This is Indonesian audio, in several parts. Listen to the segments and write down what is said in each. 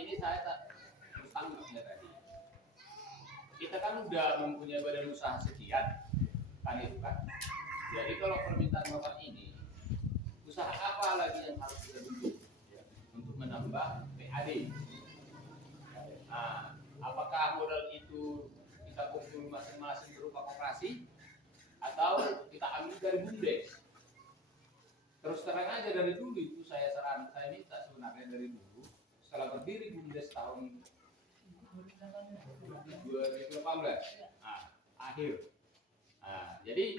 ini saya tak terus tanggapnya tadi. Kita kan udah mempunyai badan usaha sekian, kan itu kan. Jadi kalau permintaan bapak ini, usaha apa lagi yang harus kita bentuk ya, untuk menambah PAD? Nah, apakah modal itu kita kumpul masing-masing berupa koperasi atau kita ambil dari BUMDes? Terus terang aja dari dulu itu saya minta sebenarnya dari dulu setelah berdiri BUMDes tahun 2018 akhir. Nah, jadi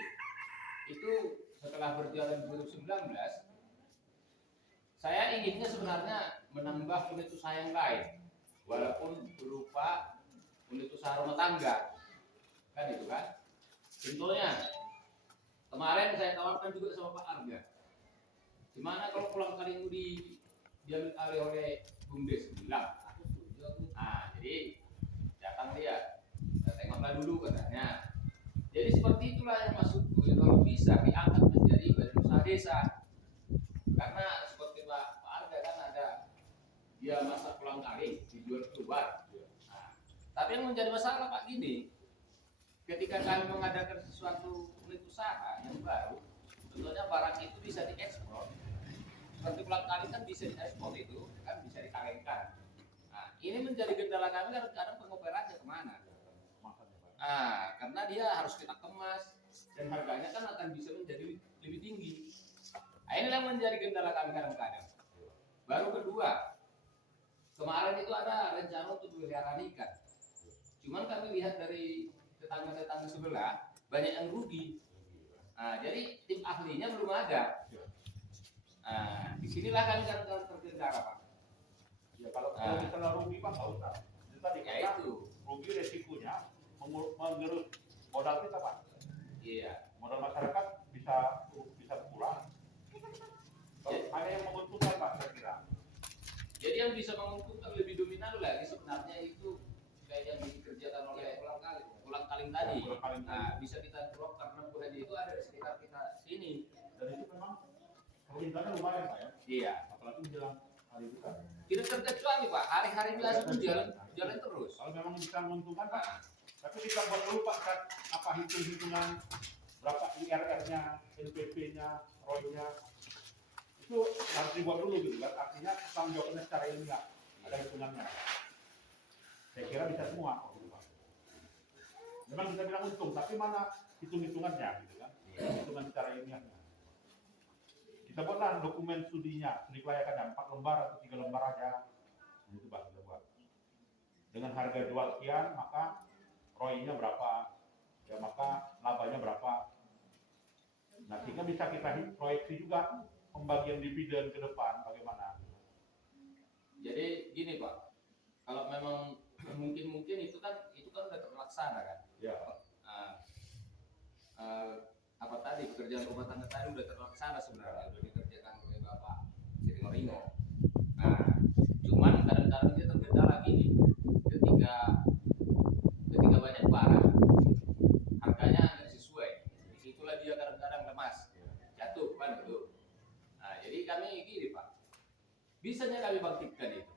itu setelah berjalan 2019 saya inginnya sebenarnya menambah unit usaha yang lain walaupun berupa unit usaha rumah tangga kan itu kan. Contohnya kemarin saya tawarkan juga sama Pak Arga, gimana kalau pulang Kalimu diambil alih oleh BUMDes bilang. Jadi datang dia, saya tengoklah dulu katanya. Jadi seperti itulah yang maksudku, kalau bisa diangkat menjadi badan usaha desa. Karena seperti Pak Arga kan ada dia masak pulang kali dijual keluar. Nah, tapi yang menjadi masalah Pak gini, ketika kami mengadakan sesuatu unit usaha yang baru, tentunya barang itu bisa diekspor. Seperti pulang kali kan bisa diekspor itu, kan bisa dikalengkan. Nah, ini menjadi kendala kami kadang-kadang pengoperannya kemana? Karena dia harus kita kemas dan harganya kan akan bisa menjadi lebih tinggi. Nah, inilah yang menjadi kendala kami kadang-kadang. Baru kedua, kemarin itu ada rencana untuk melihara ikan. Cuman kami lihat dari tetangga-tetangga sebelah banyak yang rugi. Jadi tim ahlinya belum ada. Disinilah kami kadang-kadang terkendala, Pak. Ya kalau misalnya rugi Pak nggak usah. Tadi Ya itu rugi resikonya menggerus modal kita Pak. iya. Modal masyarakat bisa kurang. Ada yang menguntungkan Pak saya kira. Jadi yang bisa menguntungkan lebih dominan lagi sebenarnya itu kayak yang dikerjakan oleh pulang kaling tadi. Bisa kita drop karena Bu Haji itu ada di sekitar kita sini. Dan itu memang permintaannya lumayan Pak ya. Iya. Apalagi menjelang hari itu kan. Tidak terkecuali Pak, hari-hari biasa pun jalan terus. Kalau memang bisa menguntungkan Pak. Tapi kita buat dulu Pak apa hitung-hitungan berapa IRR-nya, NPP-nya, ROI-nya itu harus dibuat dulu gitu kan. Artinya tanggung jawabnya secara ilmiah ada hitungannya. Saya kira bisa semua. Memang kita bilang untung, tapi mana hitung-hitungannya gitu kan? Hitungan secara ilmiahnya. Kita buatlah dokumen studinya, studi kelayakannya 4 lembar atau 3 lembar aja. Itu Pak kita buat. Dengan harga jual sekian, maka ROI-nya berapa? Ya maka labanya berapa? Nah, sehingga bisa kita proyeksi juga pembagian dividen ke depan bagaimana. Jadi gini Pak, kalau memang mungkin itu kan udah terlaksana kan? Ya. Apa tadi pekerjaan rumah tangga tadi udah terlaksana sebenarnya, udah dikerjakan oleh Bapak Sri Morino. Cuman kadang-kadang dia terkendala gini, ketika banyak barang harganya nggak sesuai, disitulah dia kadang-kadang lemas, jatuh kan itu. Jadi kami gini Pak, bisanya kami bangkitkan itu,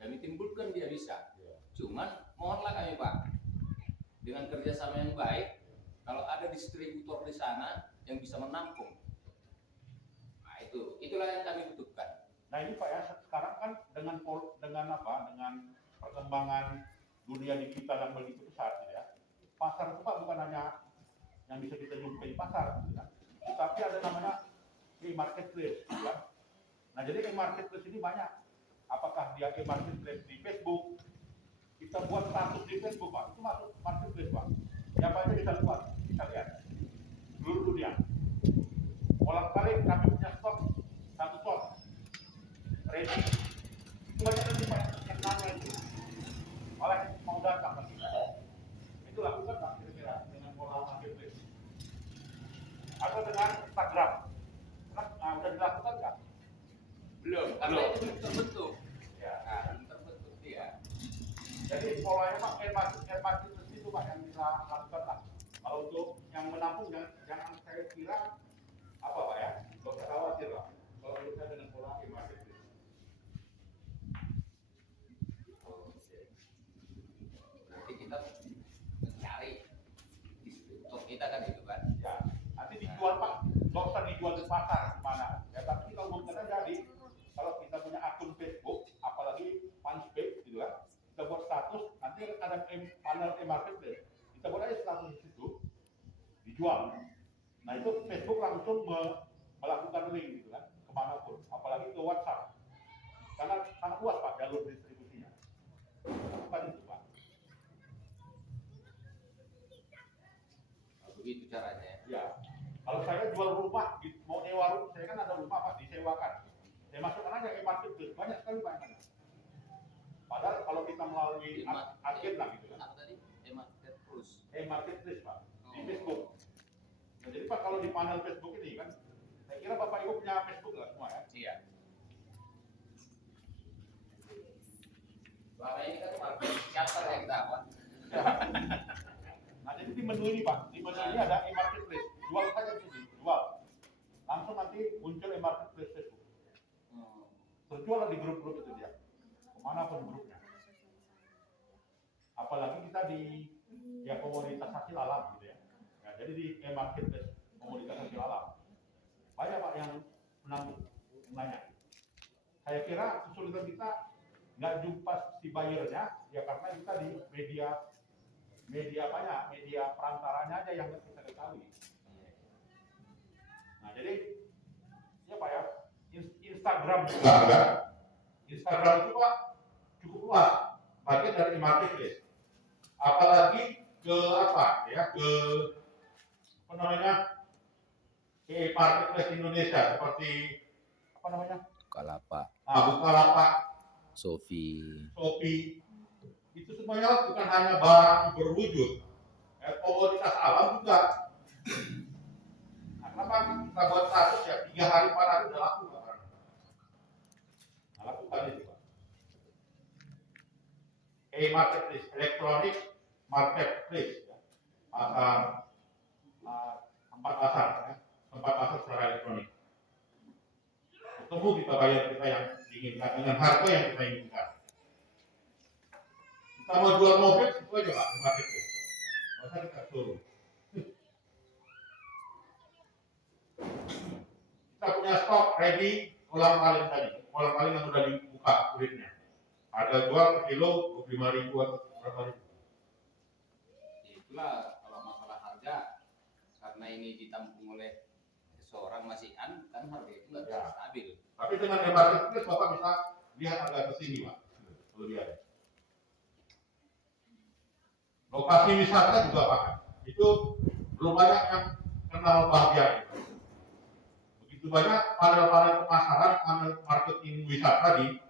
kami timbulkan dia bisa. Cuman mohonlah kami Pak, dengan kerjasama yang baik, kalau ada distributor di sana yang bisa menampung, itulah yang kami butuhkan. Nah ini Pak ya, sekarang kan dengan perkembangan dunia digital yang begitu besar, gitu ya. Pasar itu Pak bukan hanya yang bisa kita jumpai di pasar, gitu kan. Tetapi ada namanya e-marketplace, gitu kan. Nah jadi e-marketplace ini banyak. Apakah dia e-marketplace di Facebook? Kita buat status di Facebook Pak, itu masuk marketplace Pak. Siapa aja bisa buat, bisa lihat. Seluruh dunia. Ulang kali kami punya stok, 1 ton. Ready. Itu banyak Pak yang nanya itu. Malah mau datang Pak. Itu lakukan Pak kira-kira dengan pola marketplace. Atau dengan Instagram. Udah dilakukan nggak? Belum, karena itu belum terbentuk. Ya. Belum terbentuk dia. Jadi polanya Pak, e-marketplace itu Pak yang bisa lakukan lah. Kalau untuk yang menampung jangan saya kira apa Pak ya, nggak usah khawatir lah. Kalau kita dengan pola e-marketplace. kita kan itu kan. Ya, nanti dijual Pak, nggak usah dijual di pasar mana. Ya, tapi kita umumkan aja kalau kita punya akun Facebook, apalagi fanpage gitu kan, kita buat status, nanti ada panel e-marketplace, kita buat aja status di situ, dijual. Nah itu Facebook langsung melakukan link gitu kan, kemanapun, apalagi ke WhatsApp, karena sangat luas Pak jalur distribusinya. Bukan itu Pak. Begitu caranya. Ya, kalau saya jual rumah, mau nyewa rumah, saya kan ada rumah Pak, disewakan. Saya masukkan aja e-marketplace, banyak sekali bayangannya. Padahal kalau kita melalui agen lah gitu kan. Apa tadi? E-marketplace. E-marketplace Pak, di Facebook. Nah, jadi Pak kalau di panel Facebook ini kan, saya kira Bapak Ibu punya Facebook lah semua ya. Iya. Selama ini kan market siapa yang dapat? Nah jadi di menu ini Pak, di menu ini ada e-marketplace, jual saja di sini, jual. Langsung nanti muncul e-marketplace Facebook. Terjual lah di grup-grup itu dia, kemanapun grupnya. Apalagi kita di ya komoditas hasil alam gitu ya. Nah, jadi di e-marketplace komoditas hasil alam banyak Pak yang menanya. Saya kira kesulitan kita nggak jumpa si buyernya, ya karena kita di media banyak, media perantaranya aja yang kita ketahui. Nah jadi ya Pak ya, Instagram juga ada. Instagram itu Pak cukup luas, bagian dari marketplace. Apalagi ke apa ya, ke apa namanya, ke marketplace Indonesia seperti apa namanya, Bukalapak, Bukalapak, Shopee, itu semuanya bukan hanya barang berwujud, komoditas alam juga. Nah, kenapa kita buat status ya 3 hari 4 hari udah laku Pak? Nah, lakukan itu Pak. E-marketplace, electronic marketplace, ya. Pasar, tempat pasar, ya. Tempat pasar secara elektronik. Ketemu kita bayar kita yang diinginkan dengan harga yang kita inginkan. Kita mau jual mobil itu aja Pak, marketplace. Masa kita suruh. Kita punya stok ready kolam kaling tadi, kolam kaling yang sudah dibuka kulitnya. Ada jual per kilo 25.000 atau berapa ribu. Itulah kalau masalah harga, karena ini ditampung oleh seorang masihan, kan harga itu nggak bisa stabil. Tapi dengan e-marketplace Bapak bisa lihat harga kesini Pak, kelebihan. Lokasi wisata juga Pak, itu belum banyak yang kenal bahagia. Begitu banyak panel-panel pemasaran, panel marketing wisata di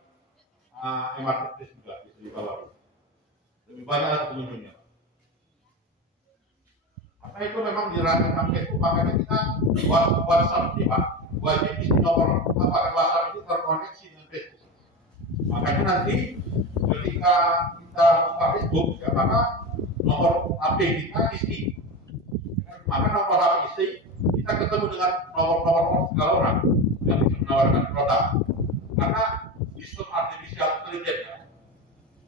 e-marketplace juga di bawah. Lebih banyak lagi pengunjungnya. Karena itu memang dirasakan Facebook, makanya kita WhatsApp ini Pak, wajib isi nomor apa WhatsApp itu terkoneksi dengan Facebook. Makanya nanti ketika kita buka Facebook, ya maka nomor HP kita isi. Maka nomor HP isi, kita ketemu dengan nomor-nomor segala orang yang bisa menawarkan produk. Karena sistem artificial intelligence,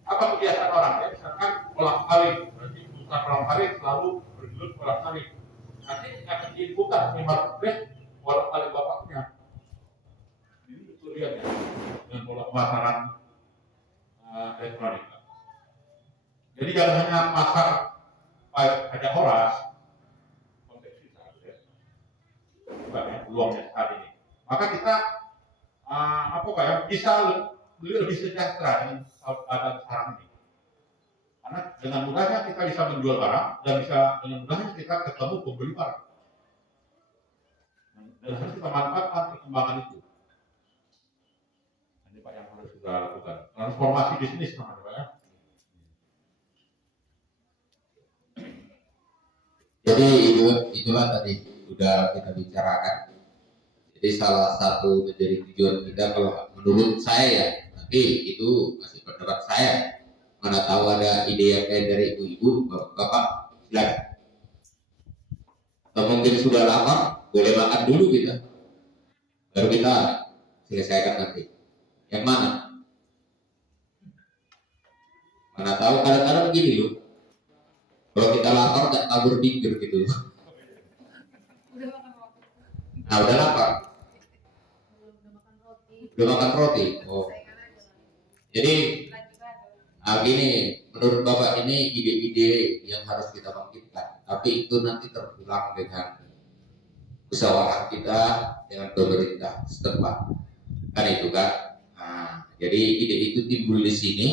apa kebiasaan orang ya, misalkan ulang kali, berarti bukan ulang kali selalu berjulur ulang kali. Nanti akan dibuka di marketplace ulang kali bapaknya. Ini kelebihannya dengan pola pemasaran elektronik. Jadi jangan hanya pasar ada horas, konteks kita ya, bukan ya, peluangnya saat ini. Maka kita bisa lebih sejahtera dengan keadaan sekarang ini. Karena dengan mudahnya kita bisa menjual barang dan bisa dengan mudahnya kita ketemu pembeli barang. Dan harus kita manfaatkan perkembangan itu. Ini Pak yang harus kita lakukan. Transformasi bisnis namanya Pak ya. Jadi itulah tadi sudah kita bicarakan. Jadi salah satu menjadi tujuan kita kalau menurut saya ya, tapi itu masih pendapat saya. Mana tahu ada ide yang lain dari ibu-ibu, bapak silakan. Atau mungkin sudah lama, boleh makan dulu kita, baru kita selesaikan nanti. Yang mana? Mana tahu kadang-kadang begini loh. Kalau kita lapar nggak tahu berpikir gitu. Nah, udah lapar. Udah makan roti. Oh. Jadi gini, menurut Bapak ini ide-ide yang harus kita bangkitkan. Tapi itu nanti terpulang dengan usaha kita dengan pemerintah setempat. Kan itu kan. Nah, jadi ide itu timbul di sini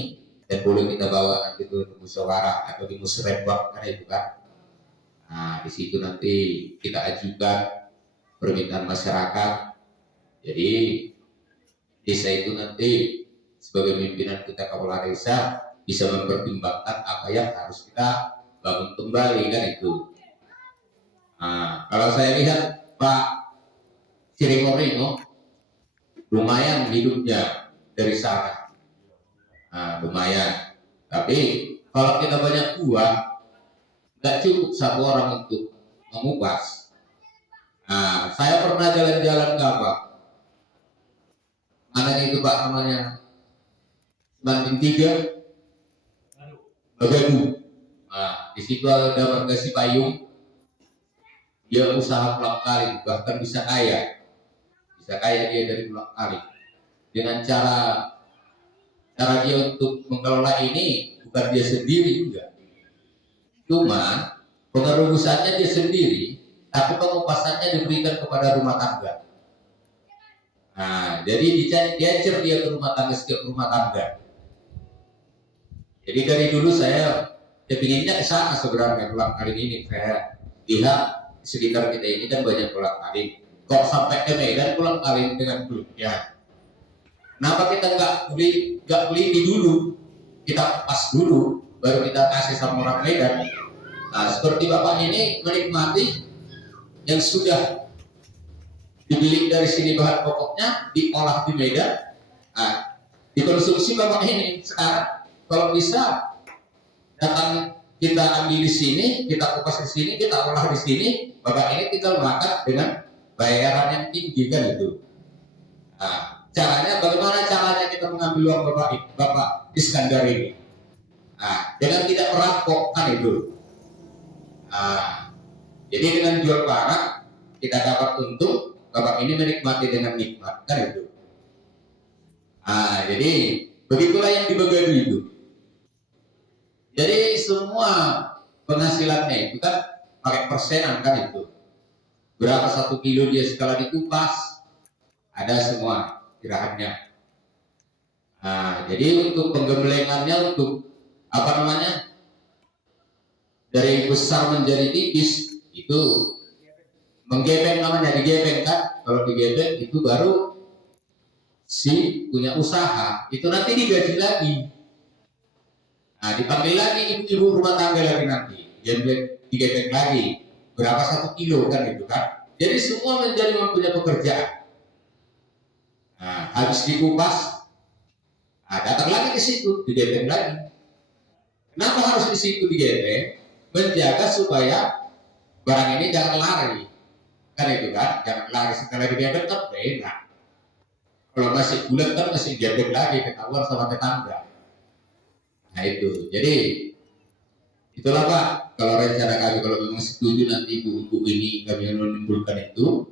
dan boleh kita bawa nanti ke musyawarah atau di musrembang, kan itu kan. Nah, di situ nanti kita ajukan permintaan masyarakat. Jadi desa itu nanti sebagai pimpinan kita kepala desa bisa mempertimbangkan apa yang harus kita bangun kembali, kan itu. Nah, kalau saya lihat Pak Sirikoringo lumayan hidupnya dari sana. Nah, lumayan. Tapi kalau kita banyak uang, nggak cukup satu orang untuk mengupas. Nah, saya pernah jalan-jalan ke apa? Mana itu Pak namanya? Banting 3 Bagadu. Nah, di situ ada warga Cipayung. Dia usaha pulang kali, bahkan bisa kaya dia dari pulang kali. Dengan cara dia untuk mengelola ini bukan dia sendiri juga. Cuma pengerubusannya dia sendiri, tapi pengupasannya diberikan kepada rumah tangga. Nah, jadi diajar dia ke rumah tangga, setiap rumah tangga. Jadi dari dulu saya kepinginnya ke sana sebenarnya pulang kali ini. Saya lihat di sekitar kita ini kan banyak pulang kali. Kok sampai ke Medan pulang kali dengan grupnya? Kenapa kita nggak beli dulu? Kita kupas dulu, baru kita kasih sama orang Medan. Nah, seperti Bapak ini menikmati yang sudah dibeli dari sini bahan pokoknya, diolah di Medan, nah, dikonsumsi Bapak ini sekarang. Kalau bisa datang kita ambil di sini, kita kupas di sini, kita olah di sini, Bapak ini tinggal makan dengan bayaran yang tinggi, kan itu. Nah, bagaimana caranya kita mengambil uang Bapak Iskandar ini? Nah, dengan tidak merampok, kan itu. Nah, jadi dengan jual barang kita dapat untung, Bapak ini menikmati dengan nikmat, kan itu. Nah, jadi begitulah yang di Bagadu itu. Jadi semua penghasilannya itu kan pakai persenan, kan itu. Berapa 1 kilo dia sekali dikupas, ada semua gerakannya. Nah, jadi untuk penggemblengannya, untuk apa namanya, dari besar menjadi tipis itu menggebeng namanya, digebeng kan. Kalau digebeng itu baru si punya usaha itu nanti digaji lagi. Nah, dipanggil lagi ibu-ibu rumah tangga lagi nanti, digebeng lagi berapa 1 kilo, kan itu kan. Jadi semua menjadi mempunyai pekerjaan. Nah, habis dikupas, nah, datang lagi ke situ, digebeng lagi. Kenapa harus di situ digebeng? Menjaga supaya barang ini jangan lari, kan itu kan, jangan lari. Setelah digebeng kan enak. Kalau masih bulat kan masih gebeng lagi, ketahuan sama tetangga. Nah itu, jadi itulah Pak, kalau rencana kami, kalau memang setuju nanti ibu-ibu ini kami menimbulkan itu,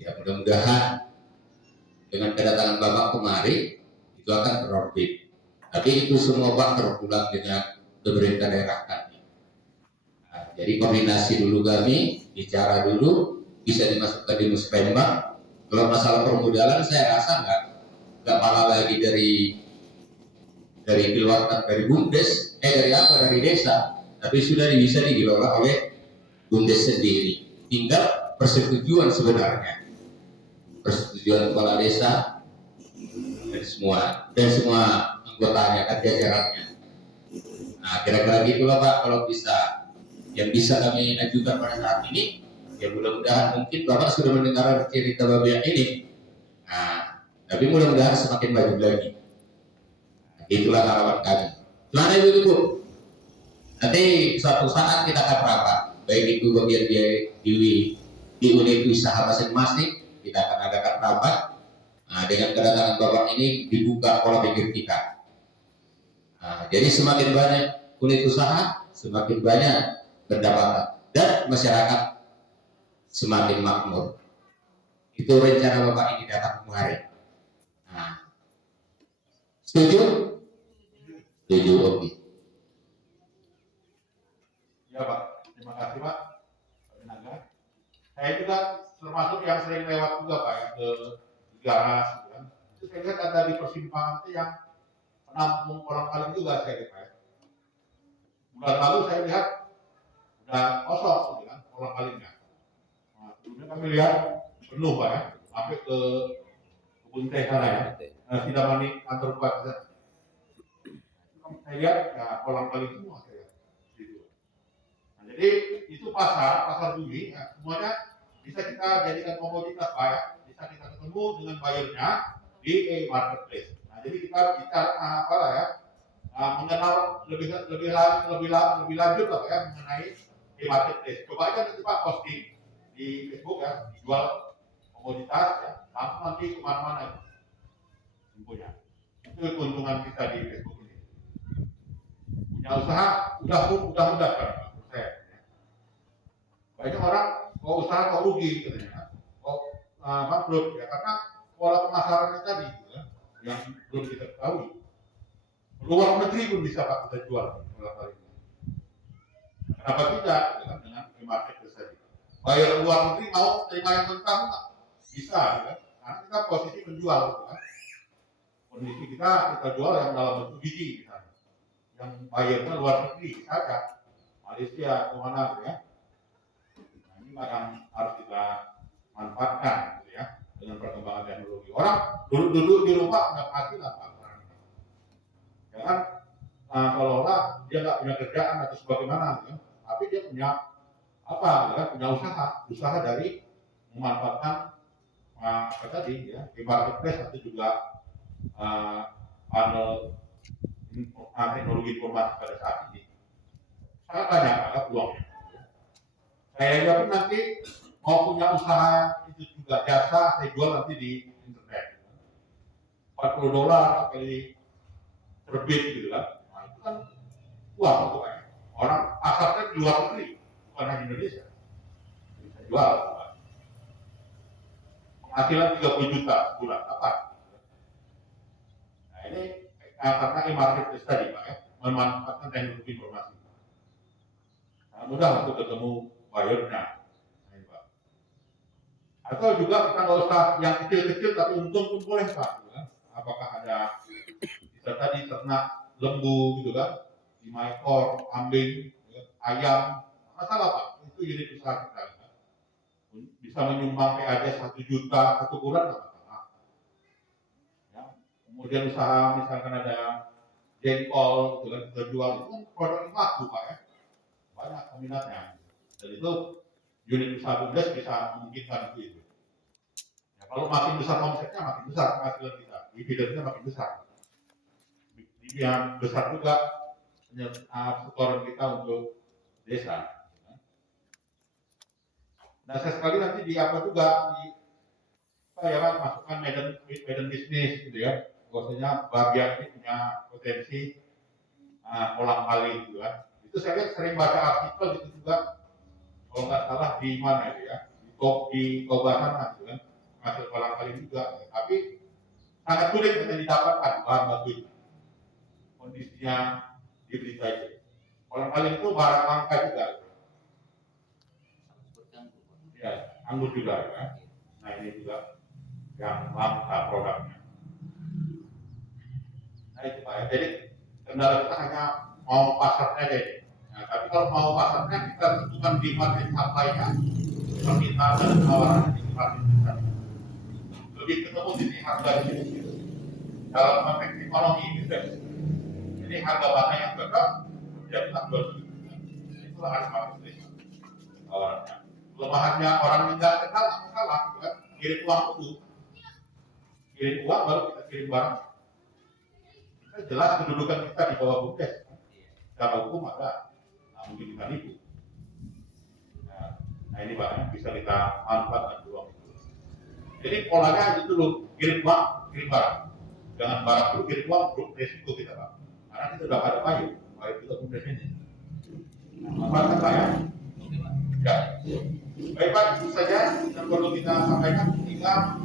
ya mudah-mudahan dengan kedatangan Bapak kemari itu akan terorbit. Tapi itu semua Pak terpulang dengan pemerintah daerah kami. Nah, jadi koordinasi dulu kami, bicara dulu, bisa dimasukkan di musrembang. Kalau masalah permodalan saya rasa nggak malah lagi dari keluarga dari BUMDes, dari desa, tapi sudah bisa dikelola oleh BUMDes sendiri. Tinggal persetujuan sebenarnya, persetujuan kepala desa dan semua anggotanya, kan jajarannya. Nah, kira-kira gitulah Pak, kalau bisa yang bisa kami ajukan pada saat ini. Ya mudah-mudahan, mungkin Bapak sudah mendengar cerita Bapak ini. Nah, tapi mudah-mudahan semakin maju lagi. Nah, itulah harapan kami. Gimana Ibu? Nanti suatu saat kita akan rapat, baik itu bagian di unit usaha masing-masing, kita akan adakan rapat. Nah, dengan kedatangan Bapak ini dibuka pola pikir kita. Nah, jadi semakin banyak unit usaha, semakin banyak pendapatan dan masyarakat semakin makmur. Itu rencana Bapak ini datang kemarin. Nah, setuju? Setuju, oke. Ya Pak, terima kasih Pak. Pak Naga. Saya juga termasuk yang sering lewat juga Pak ya, ke Garas gitu kan. Itu saya lihat ada di persimpangan itu yang penampung orang Kaling juga saya lihat Pak ya. Bulan lalu saya lihat udah kosong gitu kan orang Kalingnya. Nah, sebelumnya kami lihat penuh Pak ya, sampai ke kebun teh sana ya. Nah, Sidamani kantor bupati. Saya lihat ya orang Kaling semua saya lihat. Gitu. Nah, jadi itu pasar bumi, ya, semuanya bisa kita jadikan komoditas Pak ya. Bisa kita ketemu dengan buyernya di marketplace. Nah, jadi kita bicara apa lah ya, mengenal lebih lanjut lah Pak ya mengenai marketplace. Coba aja nanti Pak posting di Facebook ya, dijual komoditas ya, langsung nanti kemana-mana itu infonya. Itu keuntungan kita di Facebook ini. Punya usaha udah mudah kan Pak, menurut saya. Banyak orang mau usaha kok rugi katanya, kok bangkrut ya karena pola pemasarannya tadi gitu, ya, yang belum kita ketahui. Luar negeri pun bisa Pak kita jual pola kali ini. Kenapa tidak ya, dengan market tadi? Bayar luar negeri mau terima yang mentah nggak? Bisa, ya. Karena kita posisi menjual, ya. Kondisi kita jual yang dalam bentuk biji misalnya, yang bayarnya luar negeri saja, Malaysia kemana ya. Yang harus kita manfaatkan gitu ya dengan perkembangan teknologi. Orang duduk di rumah nggak penghasilan Pak. Ya kan seolah-olah dia nggak punya kerjaan atau sebagaimana ya. Tapi dia punya apa ya, punya usaha dari memanfaatkan apa tadi ya di marketplace atau juga teknologi informasi pada saat ini sangat banyak Pak peluangnya. Saya pun nanti mau punya usaha itu juga jasa saya jual nanti di internet. $40 sekali terbit gitu kan. Nah, itu kan uang untuk orang pasarnya di luar negeri, bukan hanya Indonesia. Bisa jual. Penghasilan 30 juta sebulan, apa? Nah ini karena e-marketplace tadi Pak ya, memanfaatkan teknologi informasi. Nah, mudah untuk ketemu bayarnya. Atau juga kita nggak usah yang kecil-kecil tapi untung pun boleh Pak. Ya. Apakah ada bisa tadi ternak lembu gitu kan, 5 ekor, kambing, ayam, masalah Pak. Itu unit usaha kita. Ya. Bisa menyumbang PAD 1 juta satu bulan nggak masalah. Ya. Kemudian usaha misalkan ada jengkol, gitu kan, kita jual itu kan produk yang laku Pak ya. Banyak peminatnya. Dan itu unit usaha BUMDes bisa memungkinkan itu. Ya, kalau makin besar omsetnya makin besar penghasilan kita, dividennya makin besar. Yang besar juga setoran kita untuk desa. Nah sekali nanti di apa juga di ya kan masukkan medan bisnis gitu ya. Bahwasanya bagian ini punya potensi kolang kaling gitu kan. Itu saya lihat sering baca artikel itu juga. Kalau nggak salah di mana itu ya, di Toba sana gitu kan, hasil kolang kaling juga, tapi sangat sulit untuk didapatkan bahan baku itu. Kondisinya di berita itu. Kolang kaling itu barang langka juga. Ya, anggur juga ya. Nah ini juga yang langka produknya. Nah itu Pak ya. Jadi kendala kita hanya mau pasarnya aja ini. Nah, tapi kalau mau pasarnya kita tentukan di market supply-nya, permintaan dan tawaran di market supply. Lebih ketemu di harga ini. Dalam konteks ekonomi bisnis. Jadi harga barang yang cocok, kemudian kita jual. Itulah harga market tawarannya. Kelemahannya orang yang nggak kenal nggak masalah, kan? Kirim uang dulu. Kirim uang baru kita kirim barang. Kita jelas kedudukan kita di bawah BUMDes. Secara hukum ada. Mungkin kita nipu. Nah ini Pak, bisa kita manfaatkan peluang itu. Jadi polanya itu dulu, kirim uang, kirim barang. Jangan barang dulu, kirim uang, belum resiko kita Pak. Karena kita sudah ada payung juga BUMDes ini. Manfaatkan Pak ya. Ya. Baik Pak, itu saja yang perlu kita sampaikan, tinggal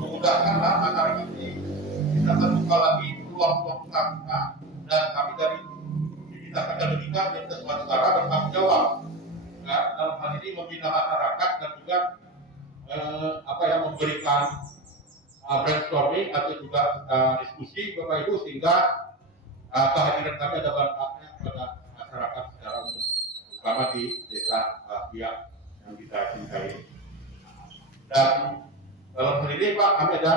memudahkanlah masyarakat ini bisa terbuka lagi peluang-peluang usaha kita, dan kami dari kita akademika dan Sumatera bertanggung jawab dalam hal ini membina masyarakat dan juga memberikan brainstorming atau juga diskusi Bapak Ibu, sehingga kehadiran kami ada manfaatnya kepada masyarakat secara umum, terutama di desa Biak yang kita cintai. Dan dalam hal ini Pak, kami ada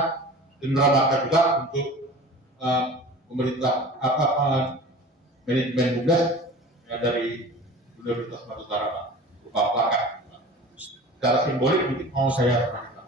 cenderamata juga untuk pemerintah manajemen BUMDes dari Universitas Sumatera Pak, berupa plakat. Secara simbolik mungkin mau saya sampaikan.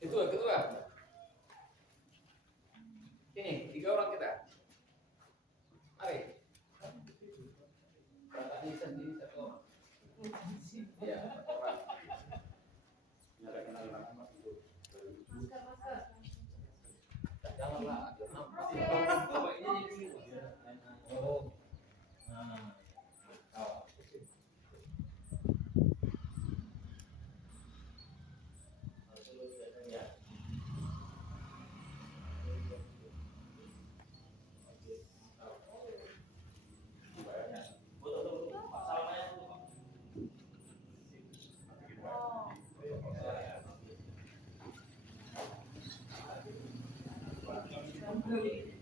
Ketua. Ini 3 orang kita. Mari. Kakak ini sendiri 1 orang. Ya, 1 orang. Janganlah, Bapak ini oh. Nah. Thank you.